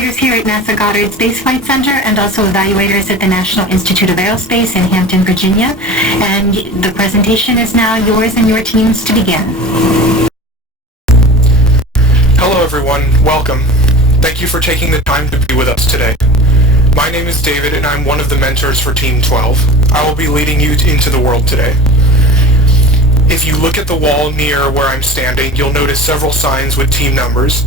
evaluators here at NASA Goddard Space Flight Center and also evaluators at the National Institute of Aerospace in Hampton, Virginia. And the presentation is now yours and your teams to begin. Hello everyone, welcome. Thank you for taking the time to be with us today. My name is David and I'm one of the mentors for Team 12. I will be leading you into the world today. If you look at the wall near where I'm standing, you'll notice several signs with team numbers.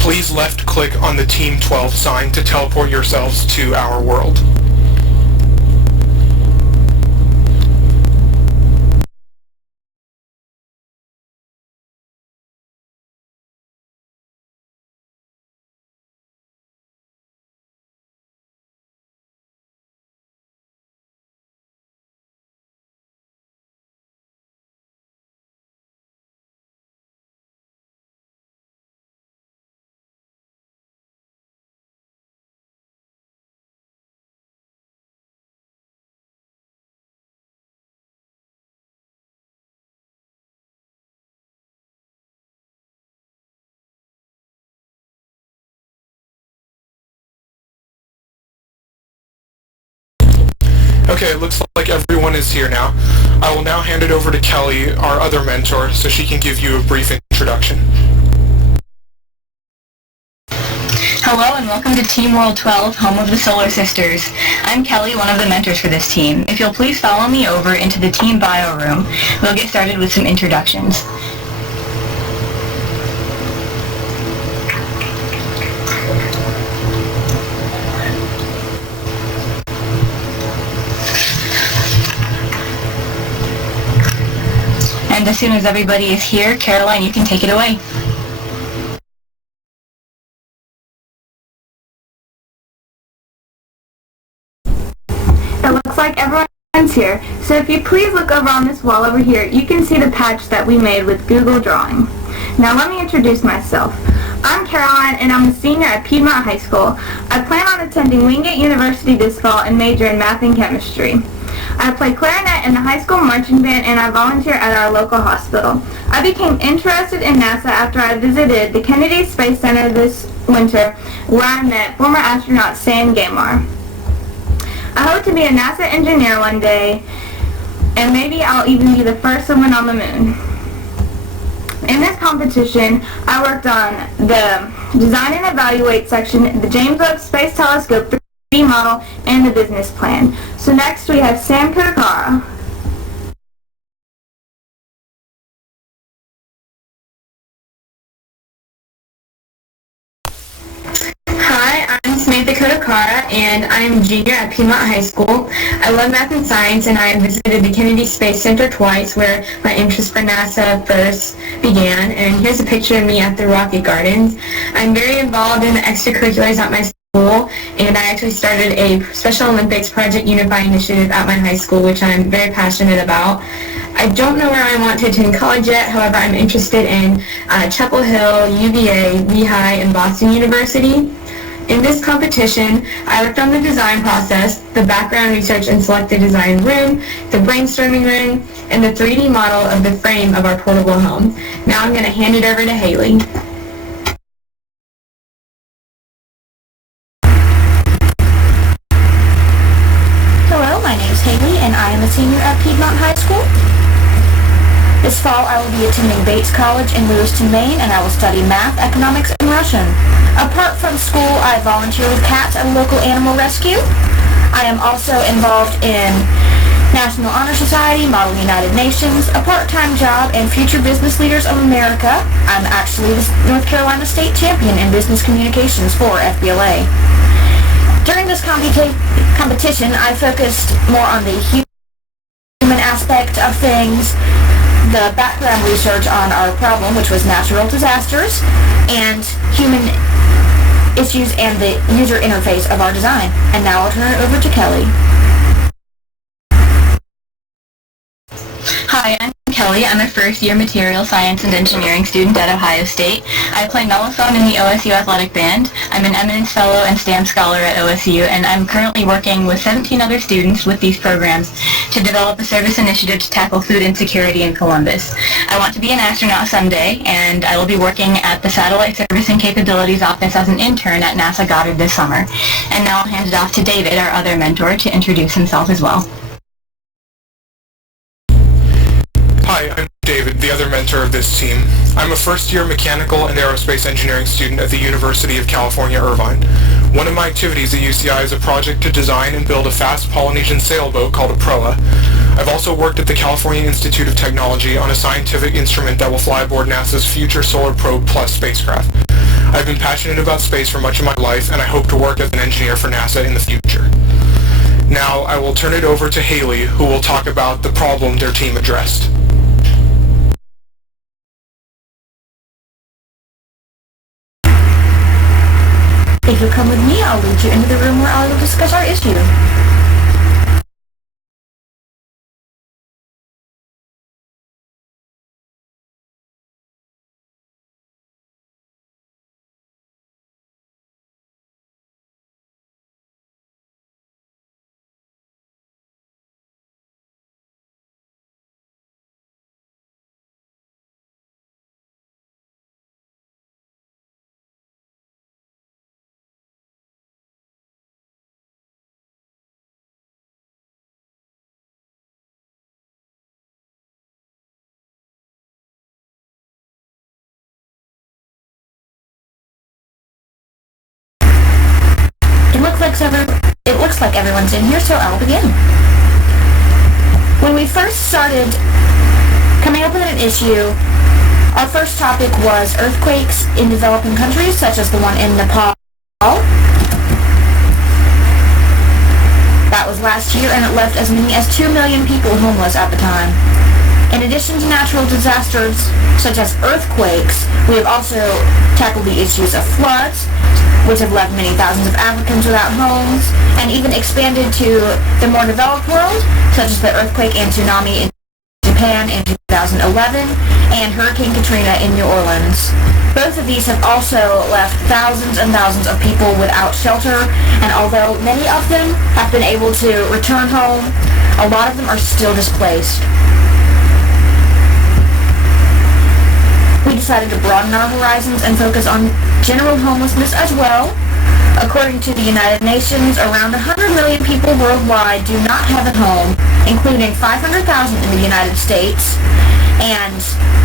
Please left-click on the Team 12 sign to teleport yourselves to our world. Okay, it looks like everyone is here now. I will now hand it over to Kelly, our other mentor, so she can give you a brief introduction. Hello and welcome to Team World 12, home of the Solar Sisters. I'm Kelly, one of the mentors for this team. If you'll please follow me over into the team bio room, we'll get started with some introductions. And as soon as everybody is here, Caroline, you can take it away. It looks like everyone's here, so if you please look over on this wall over here, you can see the patch that we made with Google Drawing. Now let me introduce myself. I'm Caroline and I'm a senior at Piedmont High School. I plan on attending Wingate University this fall and major in math and chemistry. I play clarinet in the high school marching band and I volunteer at our local hospital. I became interested in NASA after I visited the Kennedy Space Center this winter where I met former astronaut Sam Gamar. I hope to be a NASA engineer one day and maybe I'll even be the first woman on the moon. In this competition, I worked on the Design and Evaluate section, the James Webb Space Telescope 3D model, and the business plan. So next we have Sam Kudakara. Hi, I'm Samantha Kudakara and I'm a junior at Piedmont High School. I love math and science and I visited the Kennedy Space Center twice where my interest for NASA first began. And here's a picture of me at the Rocket Gardens. I'm very involved in the extracurriculars at my school and I actually started a Special Olympics Project Unify initiative at my high school, which I'm very passionate about. I don't know where I want to attend college yet, however I'm interested in Chapel Hill, UVA, Lehigh, and Boston University. In this competition, I worked on the design process, the background research and select the design room, the brainstorming room, and the 3D model of the frame of our portable home. Now I'm going to hand it over to Haley. Hello, my name is Haley and I am a senior at Piedmont High School. This fall I will be attending Bates College in Lewiston, Maine, and I will study math, economics, and Russian. Apart from school, I volunteer with cats at a local animal rescue. I am also involved in National Honor Society, Model United Nations, a part-time job, and Future Business Leaders of America. I'm actually the North Carolina State Champion in Business Communications for FBLA. During this competition, I focused more on the human aspect of things, the background research on our problem, which was natural disasters, and human issues and the user interface of our design. And now I'll turn it over to Kelly. Hi, I'm Kelly. Kelly. I'm a first-year material science and engineering student at Ohio State. I play mellophone in the OSU Athletic Band. I'm an Eminence Fellow and STAM Scholar at OSU, and I'm currently working with 17 other students with these programs to develop a service initiative to tackle food insecurity in Columbus. I want to be an astronaut someday, and I will be working at the Satellite Service and Capabilities Office as an intern at NASA Goddard this summer. And now I'll hand it off to David, our other mentor, to introduce himself as well. Hi, I'm David, the other mentor of this team. I'm a first-year mechanical and aerospace engineering student at the University of California, Irvine. One of my activities at UCI is a project to design and build a fast Polynesian sailboat called a proa. I've also worked at the California Institute of Technology on a scientific instrument that will fly aboard NASA's future Solar Probe Plus spacecraft. I've been passionate about space for much of my life, and I hope to work as an engineer for NASA in the future. Now, I will turn it over to Haley, who will talk about the problem their team addressed. If you'll come with me, I'll lead you into the room where I will discuss our issue. It looks like everyone's in here, so I'll begin. When we first started coming up with an issue, our first topic was earthquakes in developing countries, such as the one in Nepal. That was last year, and it left as many as 2 million people homeless at the time. In addition to natural disasters such as earthquakes, we have also tackled the issues of floods, which have left many thousands of Africans without homes, and even expanded to the more developed world, such as the earthquake and tsunami in Japan in 2011, and Hurricane Katrina in New Orleans. Both of these have also left thousands and thousands of people without shelter, and although many of them have been able to return home, a lot of them are still displaced. We decided to broaden our horizons and focus on general homelessness as well. According to the United Nations, around 100 million people worldwide do not have a home, including 500,000 in the United States. And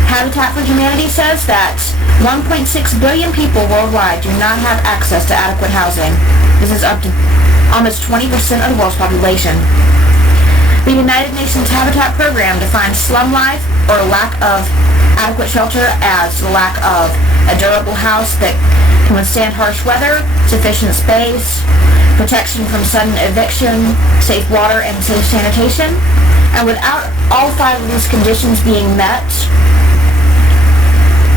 Habitat for Humanity says that 1.6 billion people worldwide do not have access to adequate housing. This is up to almost 20% of the world's population. The United Nations Habitat Program defines slum life, or lack of adequate shelter, as the lack of a durable house that can withstand harsh weather, sufficient space, protection from sudden eviction, safe water, and safe sanitation. And without all 5 of these conditions being met,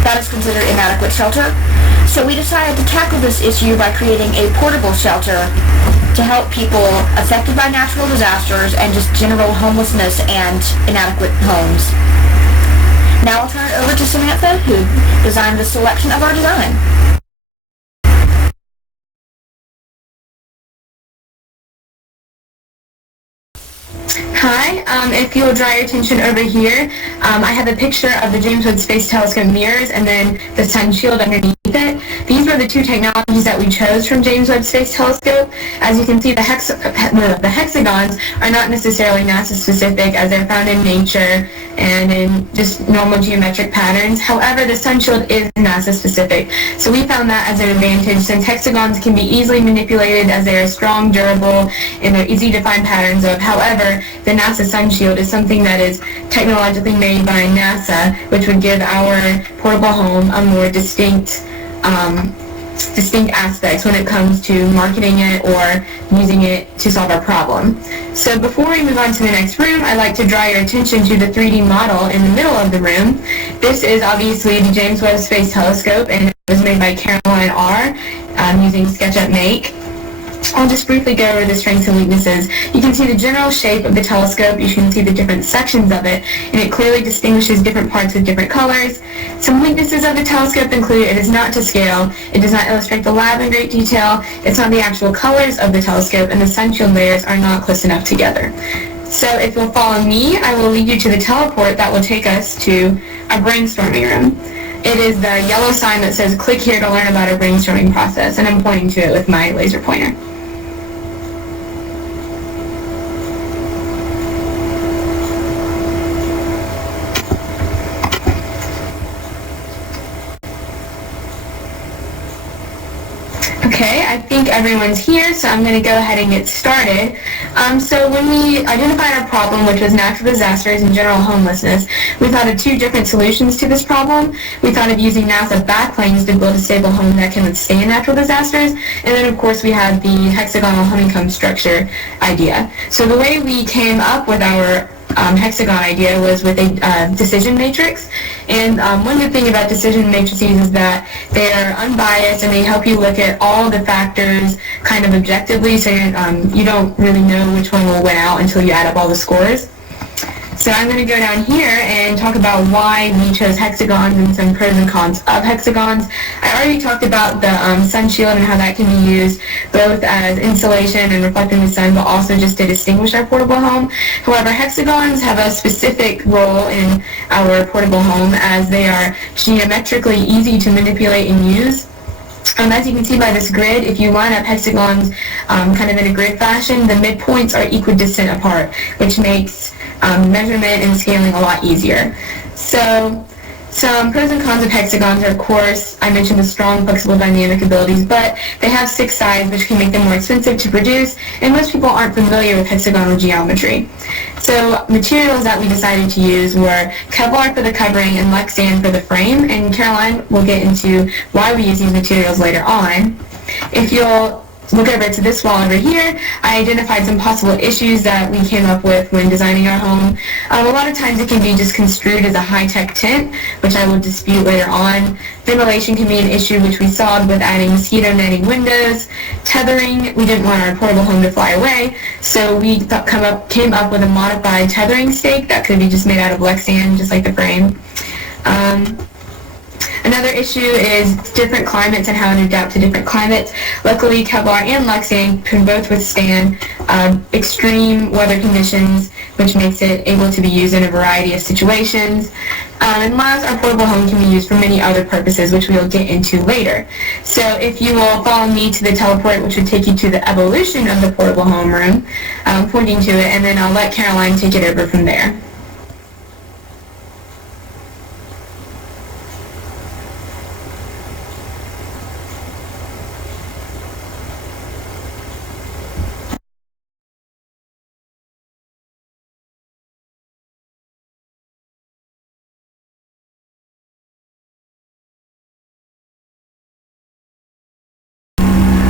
that is considered inadequate shelter. So we decided to tackle this issue by creating a portable shelter to help people affected by natural disasters and just general homelessness and inadequate homes. Now I'll turn it over to Samantha, who designed the selection of our design. Hi, if you'll draw your attention over here, I have a picture of the James Webb Space Telescope mirrors and then the sun shield underneath it. These were the 2 technologies that we chose from James Webb Space Telescope. As you can see, the hexagons are not necessarily NASA specific, as they're found in nature and in just normal geometric patterns. However, the sun shield is NASA specific. So we found that as an advantage, since hexagons can be easily manipulated as they are strong, durable, and they're easy to find patterns of. However, the NASA sun shield is something that is technologically made by NASA, which would give our portable home a more distinct aspects when it comes to marketing it or using it to solve our problem. So before we move on to the next room, I'd like to draw your attention to the 3D model in the middle of the room. This is obviously the James Webb Space Telescope, and it was made by Caroline R. using SketchUp Make. I'll just briefly go over the strengths and weaknesses. You can see the general shape of the telescope, you can see the different sections of it, and it clearly distinguishes different parts with different colors. Some weaknesses of the telescope include it is not to scale, it does not illustrate the lab in great detail, it's not the actual colors of the telescope, and the sun shield layers are not close enough together. So if you'll follow me, I will lead you to the teleport that will take us to our brainstorming room. It is the yellow sign that says click here to learn about our brainstorming process, and I'm pointing to it with my laser pointer. Okay, I think everyone's here, so I'm going to go ahead and get started. So when we identified our problem, which was natural disasters and general homelessness, we thought of two different solutions to this problem. We thought of using NASA backplanes to build a stable home that can withstand natural disasters, and then of course we had the hexagonal honeycomb structure idea. So the way we came up with our hexagon idea was with a decision matrix. And one good thing about decision matrices is that they are unbiased and they help you look at all the factors kind of objectively, so you don't really know which one will win out until you add up all the scores. So I'm going to go down here and talk about why we chose hexagons and some pros and cons of hexagons. I already talked about the sun shield and how that can be used both as insulation and reflecting the sun, but also just to distinguish our portable home. However, hexagons have a specific role in our portable home as they are geometrically easy to manipulate and use. As you can see by this grid, if you line up hexagons kind of in a grid fashion, the midpoints are equidistant apart, which makes measurement and scaling a lot easier. So some pros and cons of hexagons are, of course, I mentioned the strong flexible dynamic abilities, but they have 6 sides, which can make them more expensive to produce, and most people aren't familiar with hexagonal geometry. So materials that we decided to use were Kevlar for the covering and Lexan for the frame, and Caroline will get into why we use these materials later on. If you'll look over to this wall over here, I identified some possible issues that we came up with when designing our home. A lot of times it can be just construed as a high-tech tent, which I will dispute later on. Ventilation can be an issue, which we solved with adding mosquito netting windows. Tethering, we didn't want our portable home to fly away, so we came up with a modified tethering stake that could be just made out of Lexan, just like the frame. Another issue is different climates and how to adapt to different climates. Luckily, Kevlar and Lexan can both withstand extreme weather conditions, which makes it able to be used in a variety of situations. And last, our portable home can be used for many other purposes, which we will get into later. So if you will follow me to the teleport, which would take you to the evolution of the portable home room, pointing to it, and then I'll let Caroline take it over from there.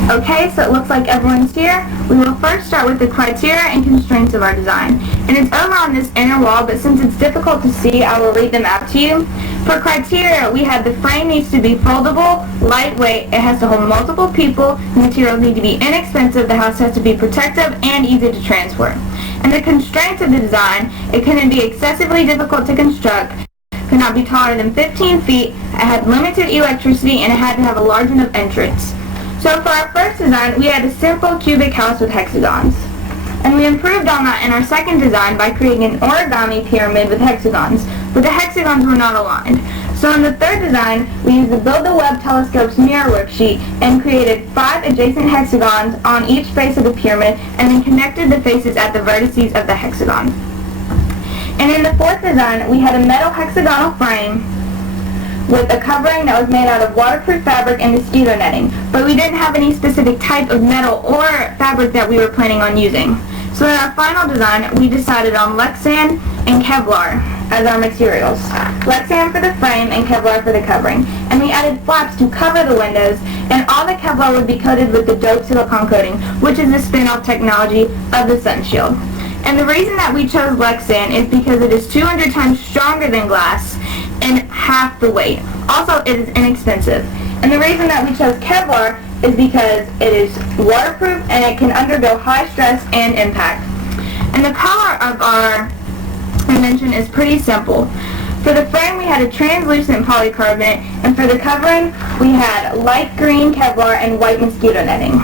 Okay, so it looks like everyone's here. We will first start with the criteria and constraints of our design. And it's over on this inner wall, but since it's difficult to see, I will read them out to you. For criteria, we have the frame needs to be foldable, lightweight, it has to hold multiple people, the materials need to be inexpensive, the house has to be protective and easy to transport. And the constraints of the design, it couldn't be excessively difficult to construct, could not be taller than 15 feet, it had limited electricity, and it had to have a large enough entrance. So for our first design, we had a simple cubic house with hexagons. And we improved on that in our second design by creating an origami pyramid with hexagons, but the hexagons were not aligned. So in the third design, we used the Build the Web Telescope's mirror worksheet and created 5 adjacent hexagons on each face of the pyramid and then connected the faces at the vertices of the hexagon. And in the fourth design, we had a metal hexagonal frame with a covering that was made out of waterproof fabric and mosquito netting, but we didn't have any specific type of metal or fabric that we were planning on using. So in our final design, we decided on Lexan and Kevlar as our materials. Lexan for the frame and Kevlar for the covering. And we added flaps to cover the windows, and all the Kevlar would be coated with the doped silicone coating, which is the spin-off technology of the sun shield. And the reason that we chose Lexan is because it is 200 times stronger than glass and half the weight. Also, it is inexpensive. And the reason that we chose Kevlar is because it is waterproof and it can undergo high stress and impact. And the color of our invention is pretty simple. For the frame, we had a translucent polycarbonate, and for the covering, we had light green Kevlar and white mosquito netting.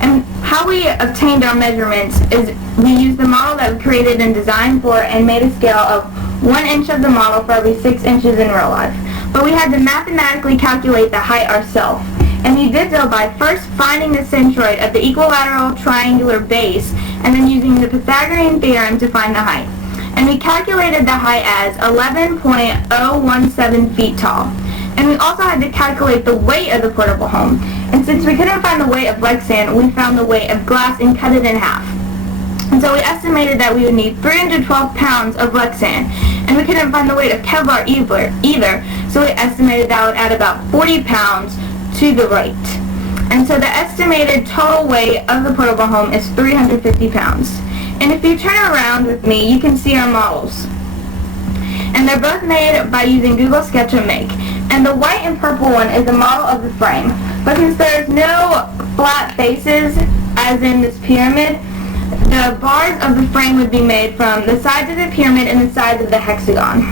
And how we obtained our measurements is we used the model that we created and designed for and made a scale of 1 inch of the model for every 6 inches in real life. But we had to mathematically calculate the height ourselves. And we did so by first finding the centroid of the equilateral triangular base and then using the Pythagorean theorem to find the height. And we calculated the height as 11.017 feet tall. And we also had to calculate the weight of the portable home. And since we couldn't find the weight of Lexan, we found the weight of glass and cut it in half. And so we estimated that we would need 312 pounds of Lexan. And we couldn't find the weight of Kevlar either, so we estimated that would add about 40 pounds to the weight. And so the estimated total weight of the portable home is 350 pounds. And if you turn around with me, you can see our models. And they're both made by using Google Sketch and Make. And the white and purple one is a model of the frame. But since there's no flat faces, as in this pyramid, the bars of the frame would be made from the sides of the pyramid and the sides of the hexagon.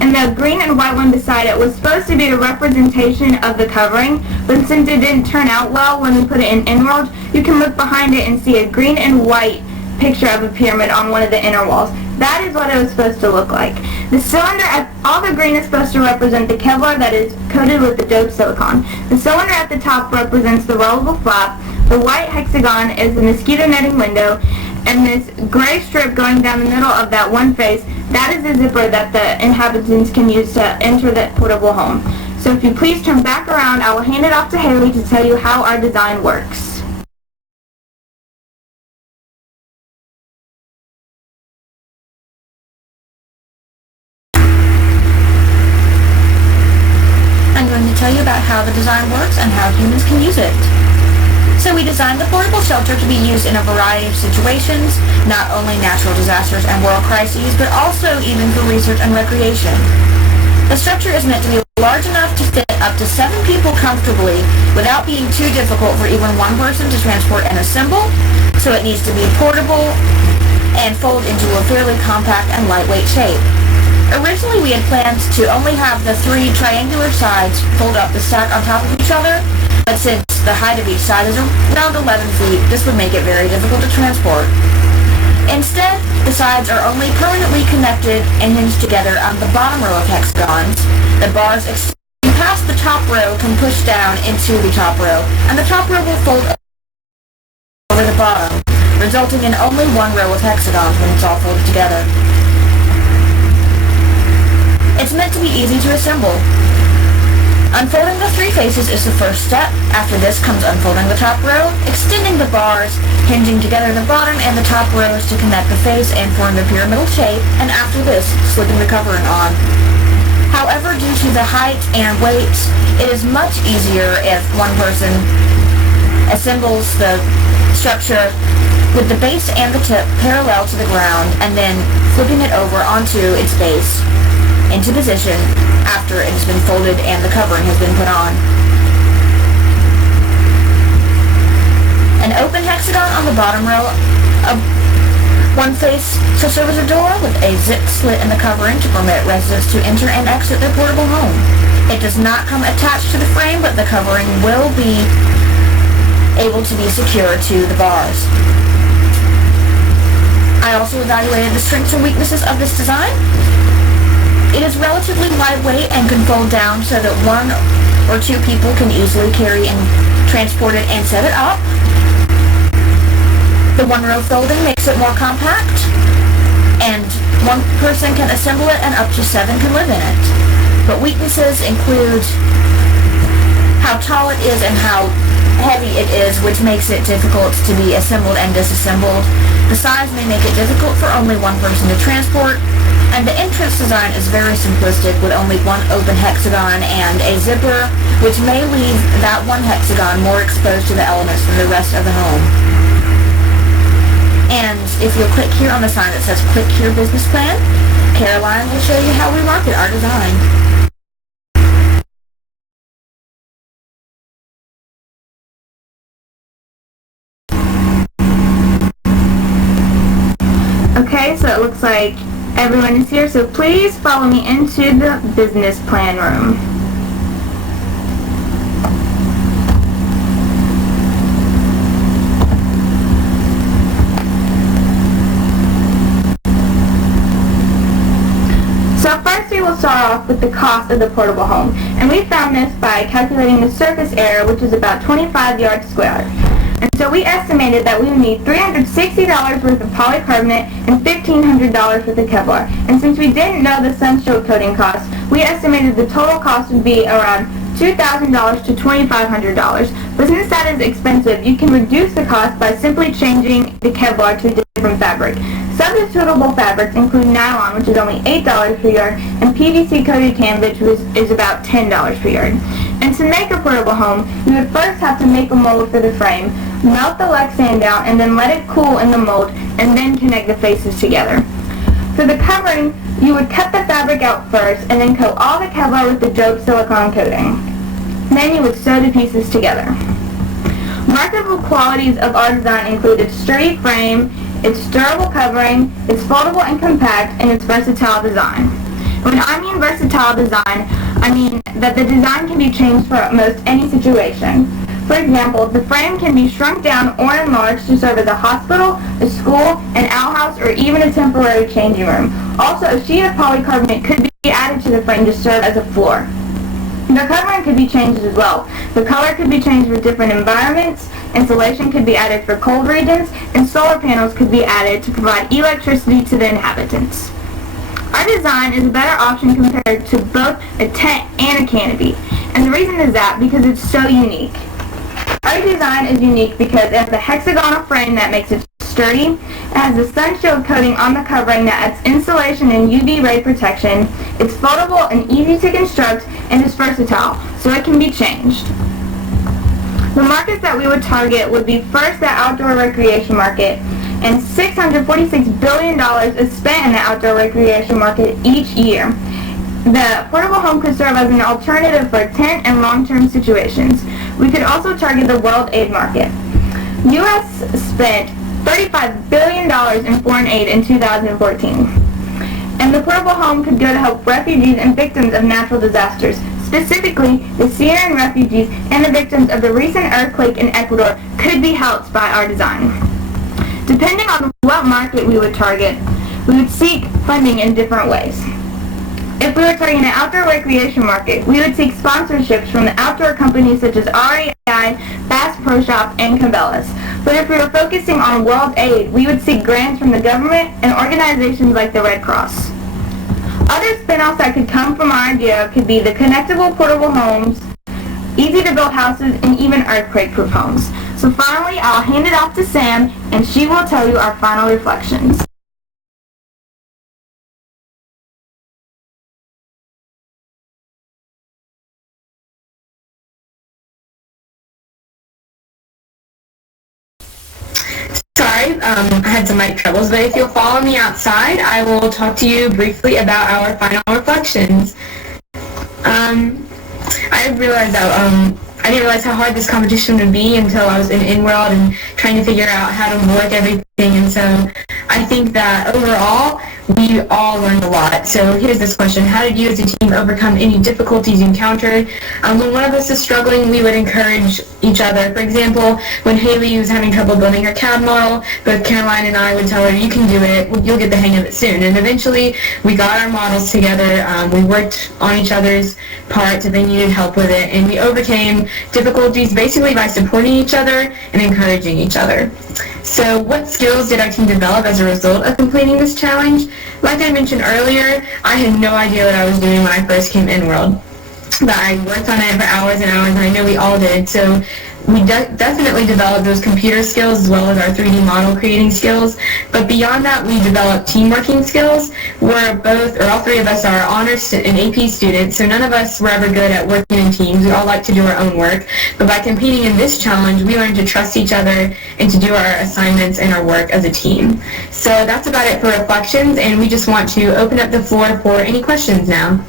And the green and white one beside it was supposed to be a representation of the covering, but since it didn't turn out well when we put it in InWorld, you can look behind it and see a green and white picture of a pyramid on one of the inner walls. That is what it was supposed to look like. The cylinder, all the green is supposed to represent the Kevlar that is coated with the doped silicone. The cylinder at the top represents the rollable flap. The white hexagon is the mosquito netting window, and this gray strip going down the middle of that one face, that is the zipper that the inhabitants can use to enter the portable home. So if you please turn back around, I will hand it off to Haley to tell you how our design works. I'm going to tell you about how the design works and how humans can use it. So we designed the portable shelter to be used in a variety of situations, not only natural disasters and world crises, but also even for research and recreation. The structure is meant to be large enough to fit up to 7 people comfortably without being too difficult for even one person to transport and assemble, so it needs to be portable and fold into a fairly compact and lightweight shape. Originally, we had planned to only have the 3 triangular sides fold up the stack on top of each other, but since the height of each side is around 11 feet, this would make it very difficult to transport. Instead, the sides are only permanently connected and hinged together on the bottom row of hexagons. The bars extending past the top row can push down into the top row, and the top row will fold over the bottom, resulting in only one row of hexagons when it's all folded together. It's meant to be easy to assemble. Unfolding the 3 faces is the first step. After this comes unfolding the top row, extending the bars, hinging together the bottom and the top rows to connect the face and form the pyramidal shape, and after this, slipping the covering on. However, due to the height and weight, it is much easier if one person assembles the structure with the base and the tip parallel to the ground and then flipping it over onto its base into position after it has been folded and the covering has been put on. An open hexagon on the bottom row of one face shall serve as a door with a zip slit in the covering to permit residents to enter and exit their portable home. It does not come attached to the frame, but the covering will be able to be secured to the bars. I also evaluated the strengths and weaknesses of this design. It is relatively lightweight and can fold down so that 1 or 2 people can easily carry and transport it and set it up. The 1-row folding makes it more compact, and 1 person can assemble it and up to 7 can live in it. But weaknesses include how tall it is and how heavy it is, which makes it difficult to be assembled and disassembled. The size may make it difficult for only 1 person to transport, and the entrance design is very simplistic with only 1 open hexagon and a zipper, which may leave that 1 hexagon more exposed to the elements than the rest of the home. And if you'll click here on the sign that says Click Here Business Plan, Caroline will show you how we market our design. Okay, so it looks like everyone is here, so please follow me into the business plan room. So first we will start off with the cost of the portable home, and we found this by calculating the surface area, which is about 25 yards square. And so we estimated that we would need $360 worth of polycarbonate and $1,500 worth of Kevlar. And since we didn't know the sunshield coating cost, we estimated the total cost would be around $2,000 to $2,500. But since that is expensive, you can reduce the cost by simply changing the Kevlar to a different fabric. Substitutable fabrics include nylon, which is only $8 per yard, and PVC coated canvas, which is about $10 per yard. And to make a portable home, you would first have to make a mold for the frame, melt the Lexan down, and then let it cool in the mold, and then connect the faces together. For the covering, you would cut the fabric out first, and then coat all the Kevlar with the dope silicone coating. Then you would sew the pieces together. Marketable qualities of our design include its sturdy frame, its durable covering, its foldable and compact, and its versatile design. When I mean versatile design, I mean that the design can be changed for almost any situation. For example, the frame can be shrunk down or enlarged to serve as a hospital, a school, an outhouse, or even a temporary changing room. Also, a sheet of polycarbonate could be added to the frame to serve as a floor. The covering could be changed as well. The color could be changed for different environments, insulation could be added for cold regions, and solar panels could be added to provide electricity to the inhabitants. Our design is a better option compared to both a tent and a canopy. And the reason is that because it's so unique. Our design is unique because it has a hexagonal frame that makes it sturdy, it has a sunshield coating on the covering that adds insulation and UV ray protection, it's foldable and easy to construct, and it's versatile, so it can be changed. The markets that we would target would be first the outdoor recreation market, and $646 billion is spent in the outdoor recreation market each year. The portable home could serve as an alternative for tent and long-term situations. We could also target the world aid market. U.S. spent $35 billion in foreign aid in 2014. And the portable home could go to help refugees and victims of natural disasters. Specifically, the Syrian refugees and the victims of the recent earthquake in Ecuador could be helped by our design. Depending on what market we would target, we would seek funding in different ways. If we were targeting an outdoor recreation market, we would seek sponsorships from the outdoor companies such as REI, Bass Pro Shop, and Cabela's. But if we were focusing on world aid, we would seek grants from the government and organizations like the Red Cross. Other spin-offs that could come from our idea could be the connectable portable homes, easy-to-build houses, and even earthquake-proof homes. So finally, I'll hand it off to Sam, and she will tell you our final reflections. Sorry, I had some mic troubles, but if you'll follow me outside, I will talk to you briefly about our final reflections. I realized that I didn't realize how hard this competition would be until I was in InWorld and trying to figure out how to work everything, and so I think that overall we all learned a lot. So here's this question: how did you as a team overcome any difficulties you encountered? When one of us is struggling, we would encourage each other. For example, when Haley was having trouble building her CAD model, both Caroline and I would tell her, you can do it, you'll get the hang of it soon. And eventually we got our models together, we worked on each other's parts if they needed help with it, and we overcame difficulties basically by supporting each other and encouraging each other. So what skills did our team develop as a result of completing this challenge? Like I mentioned earlier, I had no idea what I was doing when I first came InWorld. But I worked on it for hours and hours, and I know we all did. So we definitely developed those computer skills as well as our 3D model creating skills. But beyond that, we developed team working skills. All three of us are honors and AP students, so none of us were ever good at working in teams. We all like to do our own work. But by competing in this challenge, we learned to trust each other and to do our assignments and our work as a team. So that's about it for reflections, and we just want to open up the floor for any questions now.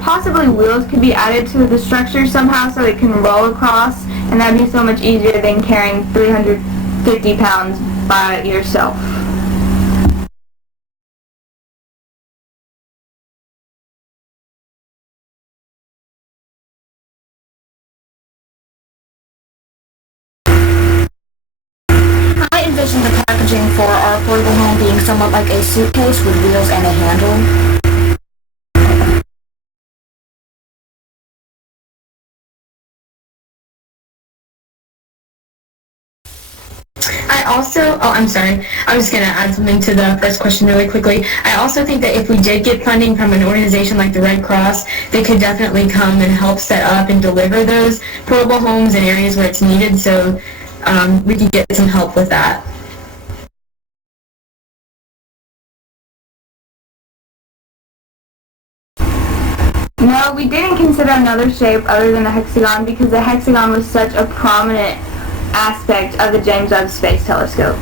Possibly wheels could be added to the structure somehow so it can roll across, and that'd be so much easier than carrying 350 pounds by yourself. I envision the packaging for our portable home being somewhat like a suitcase with wheels and a handle. I'm sorry. I was going to add something to the first question really quickly. I also think that if we did get funding from an organization like the Red Cross, they could definitely come and help set up and deliver those portable homes in areas where it's needed, so we could get some help with that. No, we didn't consider another shape other than the hexagon because the hexagon was such a prominent aspect of the James Webb Space Telescope.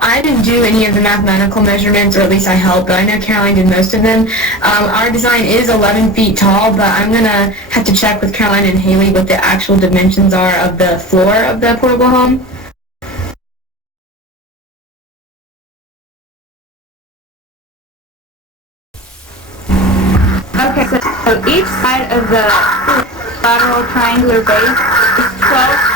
I didn't do any of the mathematical measurements, or at least I helped, but I know Caroline did most of them. Our design is 11 feet tall, but I'm going to have to check with Caroline and Haley what the actual dimensions are of the floor of the portable home. Okay, so each side of the lateral triangular base is 12.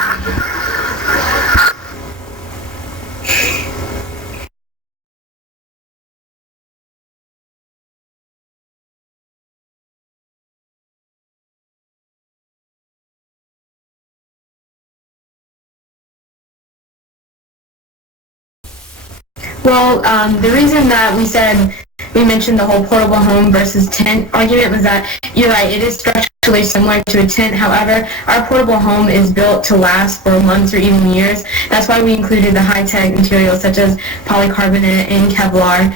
Well, the reason that we mentioned the whole portable home versus tent argument was that you're right, it is structurally similar to a tent. However, our portable home is built to last for months or even years. That's why we included the high-tech materials such as polycarbonate and Kevlar.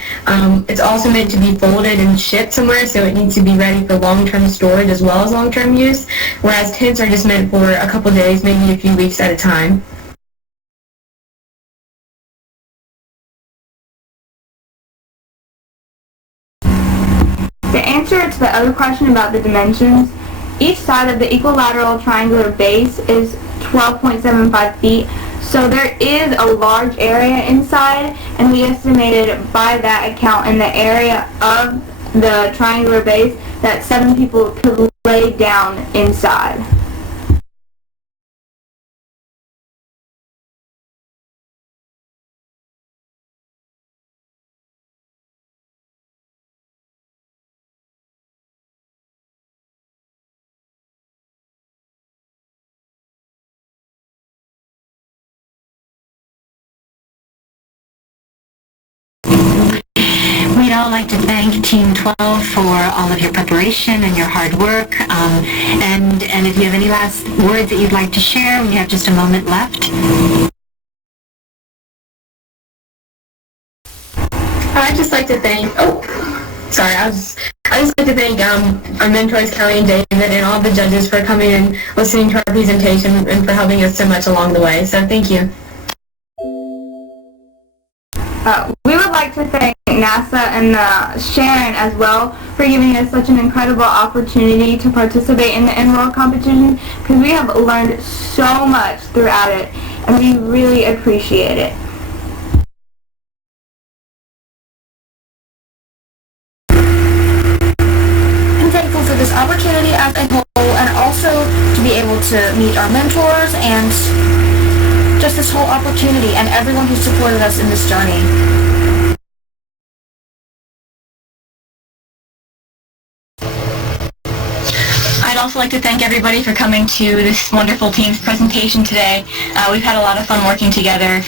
It's also meant to be folded and shipped somewhere, so it needs to be ready for long-term storage as well as long-term use, whereas tents are just meant for a couple days, maybe a few weeks at a time. To answer to the other question about the dimensions, each side of the equilateral triangular base is 12.75 feet, so there is a large area inside, and we estimated by that account in the area of the triangular base that 7 people could lay down inside. We'd all like to thank Team 12 for all of your preparation and your hard work. And if you have any last words that you'd like to share, we have just a moment left. I'd just like to thank, I just like to thank our mentors, Kelly and David, and all the judges for coming and listening to our presentation and for helping us so much along the way. So thank you. We would like to thank NASA and Sharon as well for giving us such an incredible opportunity to participate in the Enroll competition, because we have learned so much throughout it, and we really appreciate it. as a whole, and also to be able to meet our mentors and just this whole opportunity and everyone who supported us in this journey. I'd also like to thank everybody for coming to this wonderful team's presentation today. We've had a lot of fun working together.